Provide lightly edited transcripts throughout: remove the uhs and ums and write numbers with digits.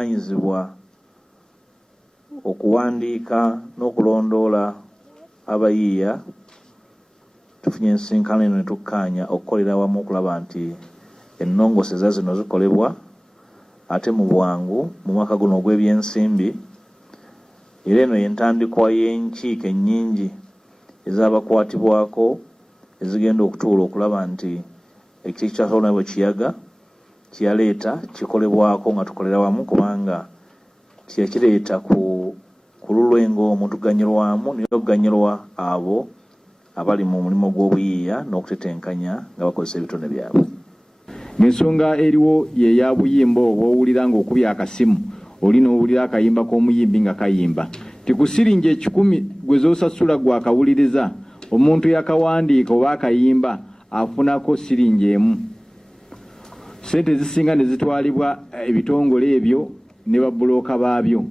ayinzibwa okuwandiika n'okulondoola abayiiya. Tufunye ensinkano eno ne tukkaanya okukolera awamu okulaba nti ennongoseza zino zikolebwa ate mu bwangu mu mwaka guno ogw'ebyensimbi. Era eno y'entandikwa y'enkiiko ennyingi ez'abakwatibwako ezigenda okutuula okulaba nti ekikiiko kya Katonda bwe kiyaga kyeyaleeta kikolebwako nga tukolera wamu, kubanga kyekireeta ku lulwengo omwo tuganyirwamu naye okuganyirwa abo abali mu mulimu gw'obuyiiya n'okutetenkanya nga bakozesa ebitone byabwe. Ensonga eriwo ye ya buyimba obwo owulira ng'okubya akasimu oli n'owulira akayimba k'omuyimbi nga kayimba. Ku siringi 10 gwe z'osasula gwakawuliriza, omuntu yakawandiika oba akayimba afunako siringi emu. Sente zisinga ne zitwalibwa ebitongole ebyo ne babbulooka baabyo.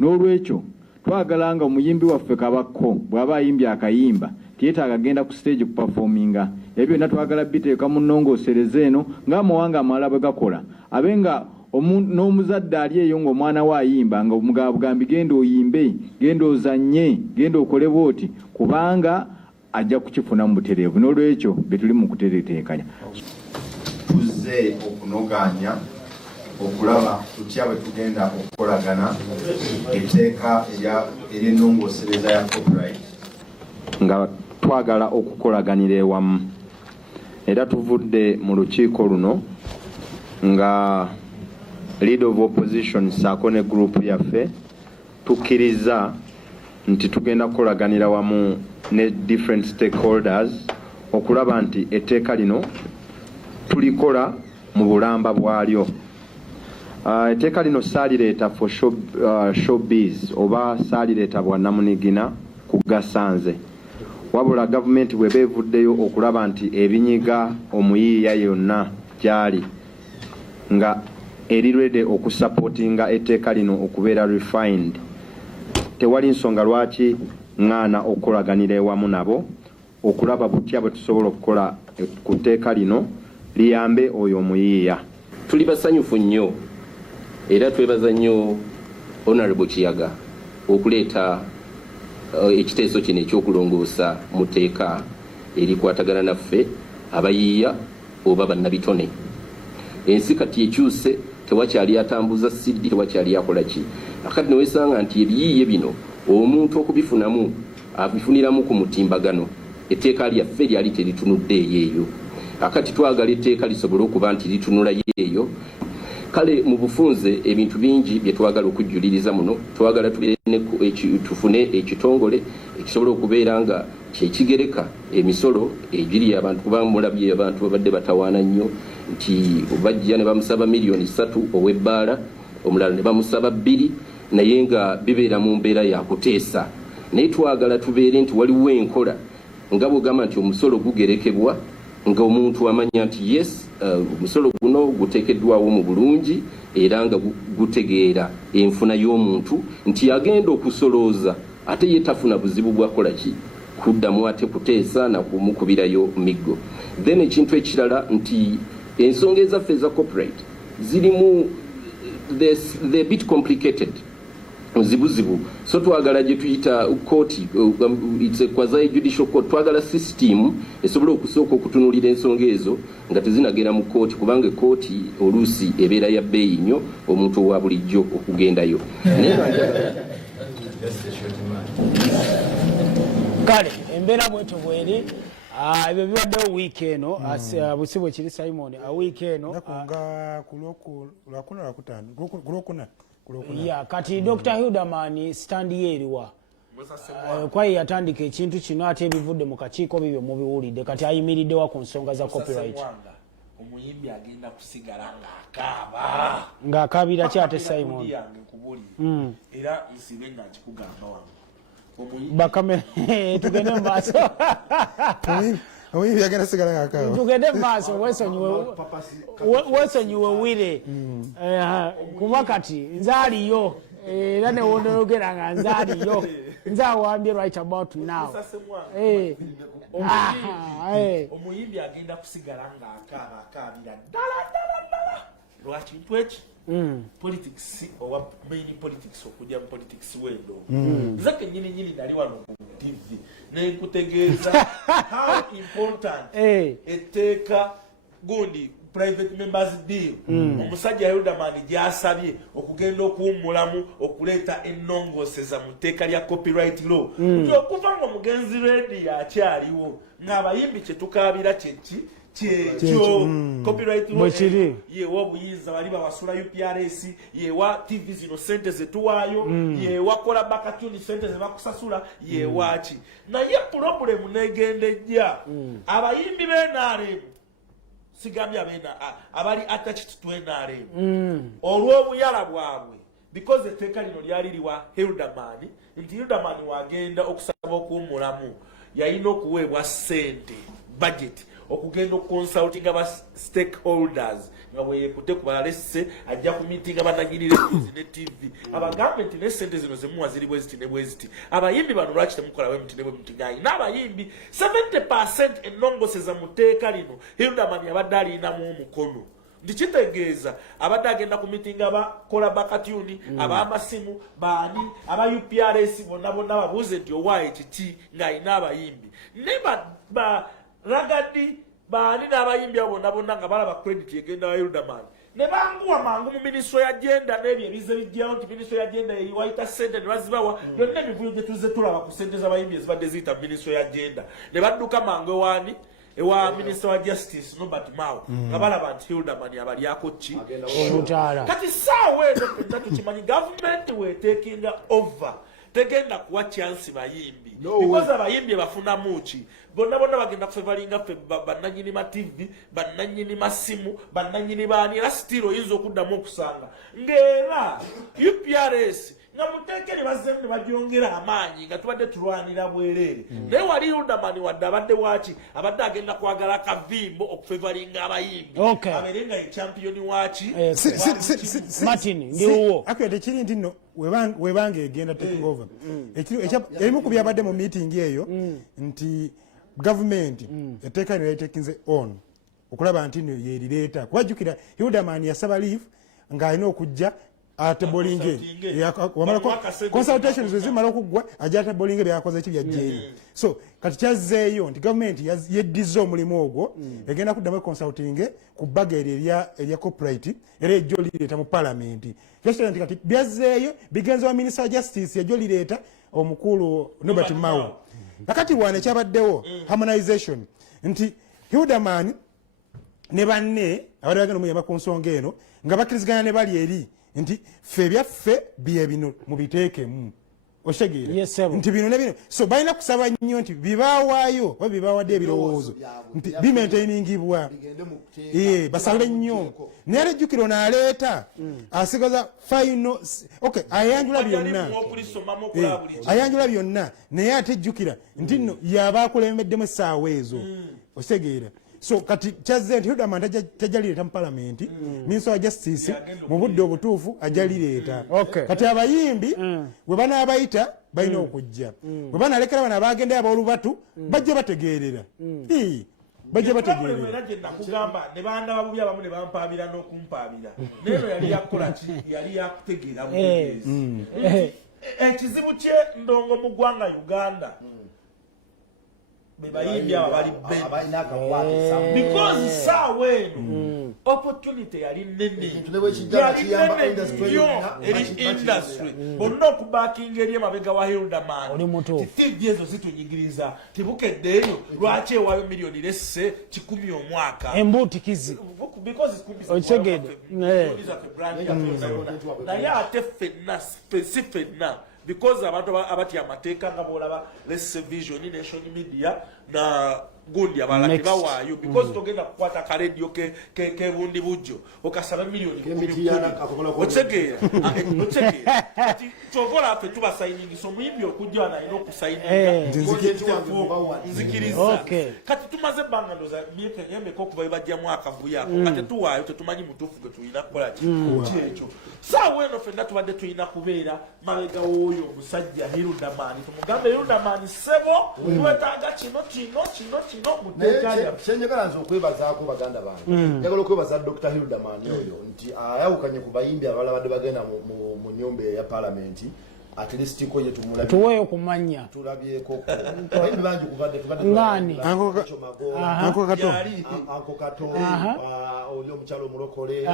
N'olwekyo twagala nga omuyimbi waffe Kabakko bw'aba ayimbye akayimba tiyetaaga agenda ku stage ku performinga. Ebyo byonna twagala biteeka mu nnongoosereza eno ng'amawanga amalala bwe gakola. Abe nga n'omuzadde ali eyo ng'omwana we ayimba nga omugambi genda oyimbe, genda ozanye, genda okole bw'oti, kubanga ajja kukifuna mu butereevu. N'olwekyo be tuli mu kutereeteekanya. Tuzze okunoganya okulaba tutya bwe tugenda okukolagana etteeka ery'ennongoosereza ya copyright nga twagala okukolaganira ewamu. Era tuvudde mu lukiiko luno nga leader of opposition saako ne group yaffe tukkiriza nti tugenda kukolaganira wamu ne different stakeholders okulaba nti etteeka lino tulikola mu bulamba bwalyo. Etteeka lino saalireeta for showbiz oba saalireeta bwannamunigina ku gasanze, wabula gavumenti bwe beevuddeyo okulaba nti ebinyiga omuyiiya yonna gyali nga erirwedde okusapootinga etteeka lino okubeera refined. Tewali nsonga lwaki ŋŋaana okukolaganira ewamu nabo okulaba butya bwe tusobola okukola ku tteeka lino liyambe oyo omuyiiya. Tuli basanyufu nnyo era twebaza nnyo Honorable Kiyaga okuleeta ekiteeso kino ekyokulongoosa mu tteeka erikwatagana naffe abayiiya oba bannabitone. Ensi kati ekyuse, tewakyali atambuza siddi, tewakyali akola ki. Akati newesanga nti ebiyiiye bino omuntu okubifunamu abifuniramu ku mutimbagano. Etteeka lyaffe lyali teritunudde eyo. Akati twagala etteeka lisobole okuba nti litunula yeeyo. Kale mu bufunze ebintu bingi bye twagala okujjuliriza muno, twagala tufune ekitongole ekisobola okubeera nga kyekigereka emisolo egiri abantu, kuba mulabye abantu babadde batawaana nnyo nti bajja ne bamusaba miliyoni 3 ow'ebbaala, omulala ne bamusaba 2, naye nga bibeera mu mbeera ya kuteesa. Naye twagala tubeere nti waliwo enkola nga bw'ogamba nti omusolo gugerekebwa nga omuntu amanya nti yes, omusolo guno guteekeddwawo mu bulungi era nga gutegeera enfuna y'omuntu nti agenda okusolooza ate ye tafuna buzibu bwakola ki kuddamu ate kuteesa na kumukubirayo miggo. Then ekintu ekirala nti ensonga ezaffe eza copyright zirimu the bit complicated, zibuzibu. So twagala gye tuyita kooti, it's a quasi judicial court. Twagala system esobola okusooka okutunulira ensonga ezo nga tezinagera mu kooti, kubanga kooti oluusi ebeera ya bbeeyi nnyo omuntu owa bulijjo okugendayo. Kale embeera bwetyo bweri ebyo bibaddewo wiiki eno busibu kiri Simon wiiki eno ya kati Dr. Hilderman standi yeeriwa kwaye yatandika ekintu kino ate ebivudde mu kakiiko bibyo mubiwulidde kati ayimiriddewa ku nsonga za copyright. Omuyimbi agenda kusigala ng'akaabira ki ate Simon era nsibe nga nkikugamba wange bakamera tugende mu maaso omuyimbi agenda kusigala ng'akaaba tugende mu maaso weesonyiwe wire kuba kati nze aliyo era newonderogera nga nze aliyo nze awambye right about now. Omuyimbi agenda kusigala ng'akaabira ddala lwa kintu eki politics owa main politics okujja mu politics wendo nzake nyini nali wano ku TV nenkutegeeza how important etteeka gundi private members bill omusajja Yudamani gyasabye okugenda okuwummulamu okuleeta ennongooseza mu tteeka lya copyright law okuva nga mugenzi radio akyaliwo ng'abayimbi kye tukaabira kyekyo copyright law yewa obuyinza bali bawasula UPRS yewa TV zino sente zetuwaayo yewa kola bakatuni sente zebakusasula yewaki naye problem negenda ejja abayimbi b'NRM sigambye abali attached to NRM olw'obuyala bwabwe because etteeka lino lyali liwa Yudamani nti Yudamani wagenda okusaba okuwummulamu yalina okuweebwa ssente budget okugenda okuconsultinga ba stakeholders nga bweyekute ku balese ajja ku meeting abananyini ne TV abagambe nti ne ssente zino zemuwa ziri bweziti ne bweziti abayimbi bano lwaki temukola bwe muti ne bwe muti gayi n'abayimbi 70% ennongoseza mu tteeka lino Yudamani abadde alinamu omukono ndikitegeeza abadde agenda ku meeting abakola bakatuni ab'amasimu baani aba UPRS bonna babuuze nti owaaye kiki ng'alina abayimbi ne ragadi baani n'abayimbi abo bonna nga balaba credit egenda wa Yudamani ne banguwa mangu mu minisitule ya genda n'ebyo ebize bijjawo nti minisitule ya genda wayita ssente ne bazibawa byonna ebivuyo gye tuzze tulaba ku ssente z'abayimbi ezibadde ziyita mu minisitule ya genda ne badduka mangu ewa minisita wa justice Nobert Mao nga balaba nti Yudamani abalyako ki kati saawa eno fenna tukimanyi gavumenti wetekinga over tegenda kuwa chance bayimbi because abayimbi bafunamu ki bonna bagenda kufevalinga ffe bannanyini ma TV bannanyini masimu bannanyini baani era still oyinza okuddamu okusanga ng'era UPRS nga muteeke ne bazemu ne bagyongera amaanyi nga tubadde tulwanira bwereere naye wali Yudamani wadde abadde waki abadde agenda kwagala akavimbo okufevalinga abayimbi abeere nga ye championi waki Martin ndiwo akwete kiri nti nno webanga egenda taking over erimu ku byabadde mu meeting eyo nti gavumenti etteeka lino yalitekinze on okulaba nti nno yerireeta kubajjukira Yudamani yasaba leave ng'alina okujja atebolinge consultations ezimala okuggwa ajja atebolinge byakoze ki byajjeeri so kati kyazzeeyo nti gavumenti yeddiza omulimu ogwo egenda kuddamu consulting ku bbaga erya copyright era ejjo lireeta mu palamenti kyakitera nti kati byazzeeyo bigenze wa minisita wa justice ejjo lireeta omukulu Nobert Mao nakati wane kyabaddewo harmonization nti Yudamani ne banne abadde bagenda omuyamba ku nsonga eno nga bakkiriziganya ne bali eri nti ffe byaffe bye bino mubiteekemu oshegeera nti bino ne bino so balina kusaba nnyo nti bibaawaayo oba bibaawadde ebirowoozo nti bimaintainingibwa basale nnyo naye alejjukiro n'aleeta asigaza final ayanjula byonna naye ate ejjukira nti nno yaba akulembeddemu essaawa ezo oshegeera so kati kyazze nti Yudamani tajja lireeta mu palamenti minisita wa justice mu budde obutuufu ajja lireeta kati abayimbi bwe banaabayita balina okujja bwe banaalekera bano abagendayo ab'olubatu bajja bategeerera bajja bategeerera era gye nakugamba ne bandaba bubi abamu ne bampaabira n'okumpaabira neeno yali yakukola ki yali yakutegeera butegeezi ekizibu kye ndongo mu ggwanga Uganda bebayimbi aba bali because saawa eno opportunity yali nene eri industry bonna okubakinga eri emabega wa Yudamani TV ezo zitunyigiriza tibukeddeeyo lwaki ewaayo miliyoni lesse 10 omwaka embutikizi naye ate ffenna si ffenna because abantu abati amateeka nga bolaba less vision nation media na gundi abalaki bawaayo because togenda kukwata kaledio ke bundi bujjo okasaba miliyoni otegeera ati chovola afe tuba signing so muyimbi okujja na ino kusigninga nzikiriza kati tumaze banga ndoza yembe ko kuva bajja mwaka vuya kati tuwaayo tetumanyi mutufu ke tulina kola ekyo Saawa eno ffenna tubadde tulina kubeera mabega w'oyo omusajja Hirudamani tumugambe Hirudamani ssebo twetaaga kino mu tteeka lyaffe. Kyenjagala nze okwebazaako baganda bange njagala okwebaza Dr. Hirudamani oyo nti ayawukanye ku bayimbi abalala badde bagenda mu nnyumba ya paalamenti at least ko ye tumulabye tuweyo kumanya tulabyeko bayimbi bangi kuvadde ngani Anko kato Anko kato oli omukyalo omulokole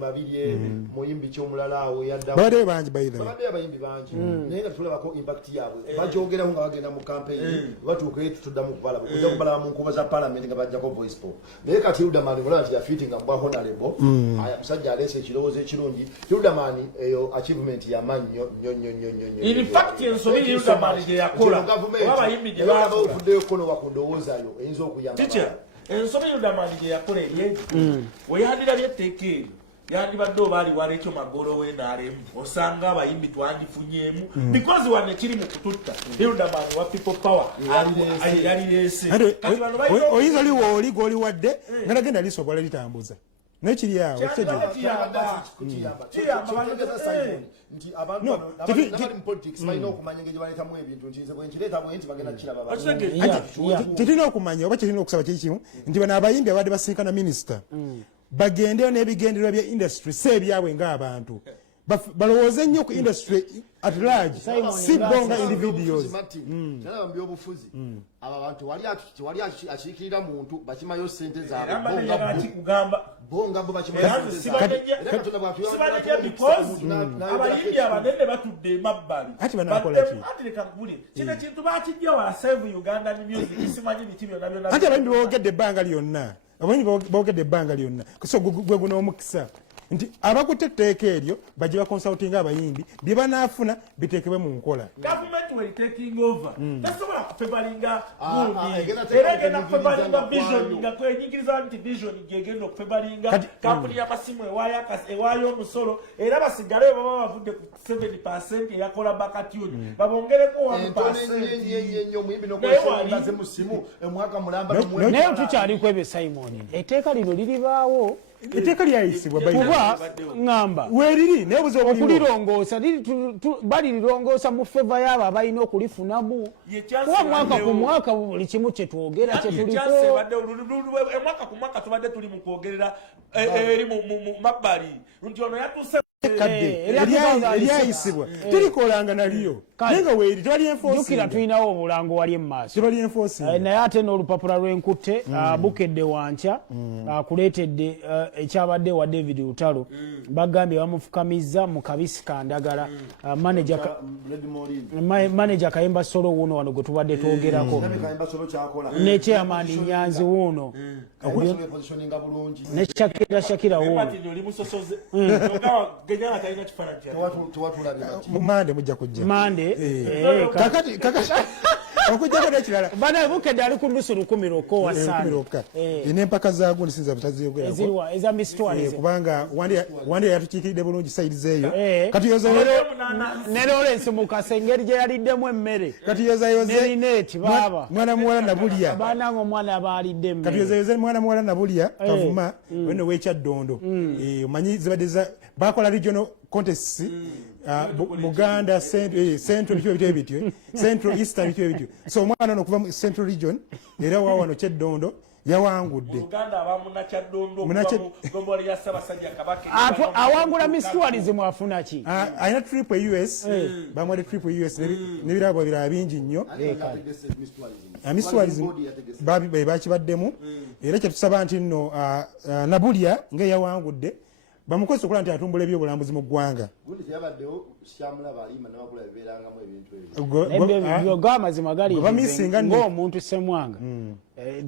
babirye muyimbi kyomulala awo yadda bade bangi bayida bade bayimbi bangi naye nga tulabako impact yaabwe bagyogeraho nga bagenda mu campaign batuuka tutuddamu kubala kujja kubala mu nkuba za parliament nga bajjako voice poll naye kati Hirudamani mulaba nti yafitinga mbwa honorable aya musajja aleese ekirowoozo ekirungi Hirudamani eyo achievement yamannyo in fact ensobi Hirudamani gye yakola oba bayimbi gye bafuddeyo kono wakundowoozayo eyinza okuyamba ensobi Hirudamani gye yakola eryegi weyandirabye etteeka eryo yandibadde oba ali wala ekyo magolo w'enaremu osanga abayimbi twandifunyemu because wane kiri mu kututta Hirudamani wa people power yalireese oyinza oli gwoli wadde nga nagenda lisobwala litambuza nekiri awo nti abantu bali mu politics balina okumanya engeri baleetamu ebintu nti nze bwe nkireeta bwe nti bagenda kiraba tetulina okumanya oba kirina okusaba kikimu nti bano abayimbi abadde basinkana minisita bagendeyo n'ebigendererwa bya industry si ebyabwe ng'abantu balowooze nnyo ku industry at large si bonga individuals mu byobufuzi abo abantu tewali akiikirira muntu bakimayo ssente zaabwe bonga bo abayimbi abanene batudde emabbali ati banakolaki kino ekintu bakijja wa save Uganda music simanyi biti byonna byonna ati abayimbi boogedde ebbanga lyonna abayimbi boogedde ebbanga lyonna so gwe guno omukisa nti abakutte etteeka eryo bajje bakonsultinga abayimbi bye banaafuna biteekebwe mu nkola government will taking over tasobola kufebalinga gundi era egenda kufebalinga vision nga kwenyigiriza nti vision gyegenda okufebalinga kampuni y'amasimu ewaayo omusolo era basigale baba bavudde ku 7% eyakola bakatuni babongereko 1%. naye tukyaliko ebyo Simon etteeka lino liribaawo etteeka lyayisibwa kuba ngamba weeriri naye buze okulirongoosa balirongoosa mu feva y'abo abalina okulifunamu kuba mwaka ku mwaka buli kimu kyetwogera kyetuliko mwaka ku mwaka tubadde tuli mu kwogerera eri mu mabbali nti ono yatuuse eryayisibwa turikolanga nalyo naye nga weeri jukira tulinawo obulango wali emaaso naye ate n'olupapula lw'enkutte bukedde wanca kuleetedde ekyabadde wa David Lutalo bagambye bamufukamiza mu kabisi kandagala manager Kayemba Solo wuno wano gwe tubadde twogerako ne chairman Nyanzi wuno ne Shakira wuno mande mujja kujja mande kakati okujjako nekirala bana bukedde ali ku lusu 10 loko wasana n'empaka zaago nsinza butaziyogera ezirwa eza mistwali kubanga wandi yatukiikiridde bulungi sayidi zeeyo kati yoza ne Lawrence Mukasengeri gye yaliddemu emmere kati yoza Neti baba mwana muwala Nabulya banango mwana abalidde emmere kati yoza mwana muwala Nabulya Kavuma weno w'ekyaddondo omanyi zibadde bakola regional contests Buganda Central bityo Central Eastern bityo so omwana no kuva mu Central region era wawano Kyaddondo yawangudde Uganda abamuna Kyaddondo gomboli ya Ssaabasajja Kabaka awangula mistwalizimu afuna ki ayina triple US bamwade triple US nebirabo biraba bingi nnyo mistwalizimu bakibaddemu era kyetusaba nti nno Nabulya ng'eyawangudde bamukozesa okukola nti atumbula ebyobulambuzi mu ggwanga amazima gali ng'omuntu Ssemwanga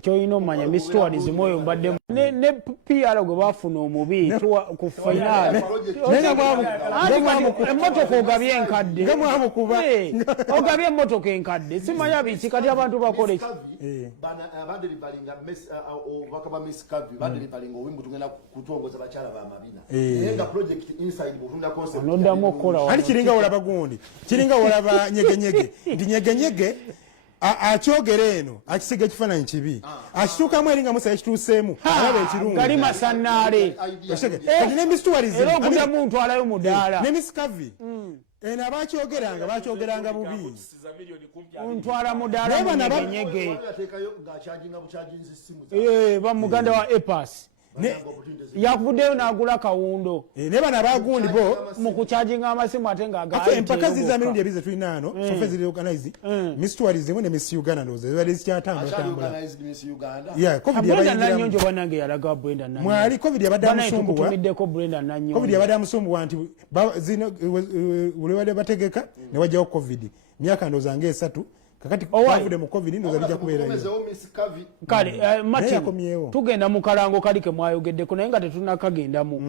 kyolina omanya mistwalizimu oyo mbaddemu ne PR gwe bafuna omubi ku finaali emmotoka ogabye enkadde ogabye emmotoka enkadde simanya biki kati abantu bakole ali kiringa olaba gundi kiringa olaba nyegenyege nti nyegenyege akyogera eno akisiga ekifaananyi kibi akituukamu eringa musa ekituuseemu alaba ekirungu gali masannaale kati nemisuwalize era okudamu ntwalayo mudaala nemisikavi eno bakyogeranga bubi ntwala mudaala munyeganyege bamuganda wa epas yakuvuddeyo n'agula kawundo ne bano abagundi bo mu kucajinga amasimu ate empaka ziza mirundi ebize tulina ano sofe ziri organize misituwalizemu ne Miss Uganda ndoze zibadde zikyatambula Brenda Nanyonjo banange yalaga Brenda Nanyonjo mwali covid yabadde amusumbuwa tumiddeko Brenda Nanyonjo covid yabadde amusumbuwa nti zino ulibadde bategeka ne wajjawo covid myaka ndoza nga 3 kakati bavude mu covid ndoza bijja kubeerayo kale Martin tugenda mu kalango kali ke mwayogeddeko naye nga tetunakagendamu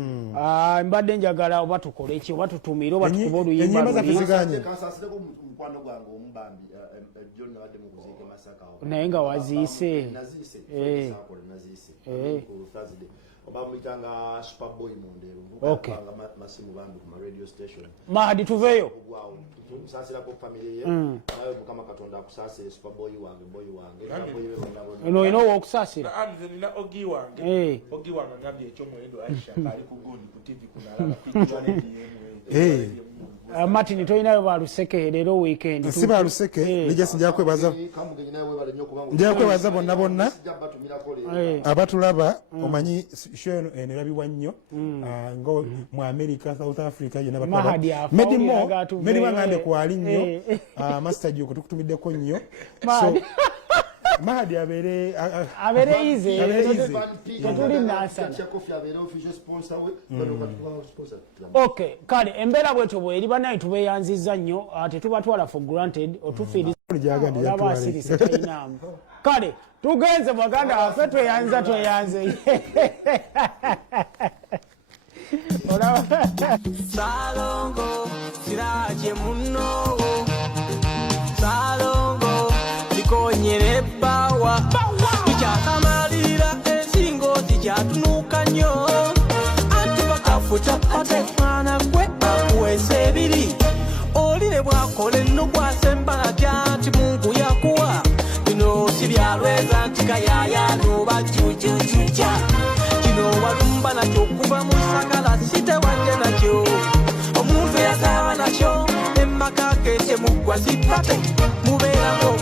mbadde njagala oba tukole eki oba tutumire oba tukuba oluyimba naye nga waziise obamuyitanga Superboy Mondero masimu bandu ku radio station Mahadi tuveyo tusasirako family ye nawe mukama katonda akusasire Superboy wange boy wange no ino okusasira anze nina ogi wange ngambye ekyo mwendo Aisha kali ku godi ku TV kunalala picture ne Martin toyinayo baluseke leero weekend si baluseke nijasi njakwebaza bonna abatulaba omanyi show eno erabibwa nnyo ngo mu America South Africa yena bakaba medi wangambe kwali nnyo master juko tukutumiddeko nnyo so Mahadi abere ize tuli nasana okay kale embera bweto bwe eri banayi tubeyanziza nnyo tetubatwala for granted otufiri kale tugenze baganda waffe tweyanze Salongo siraje muno Salongo sikonyere bawa Ikyakamalira ensingo zikyatunuka nnyo anti bakafuta ate mwana gwe akuwese ebiri olire bwakola enno bwasembala tyanti Mungu yakuwa bino sibyalweza nti kayaya noba jujujuja kino walumba nakyo kuva mu nsagala sitewajja nakyo omuntu yasaba nakyo emmaka ke temugwa sipate mubeeramu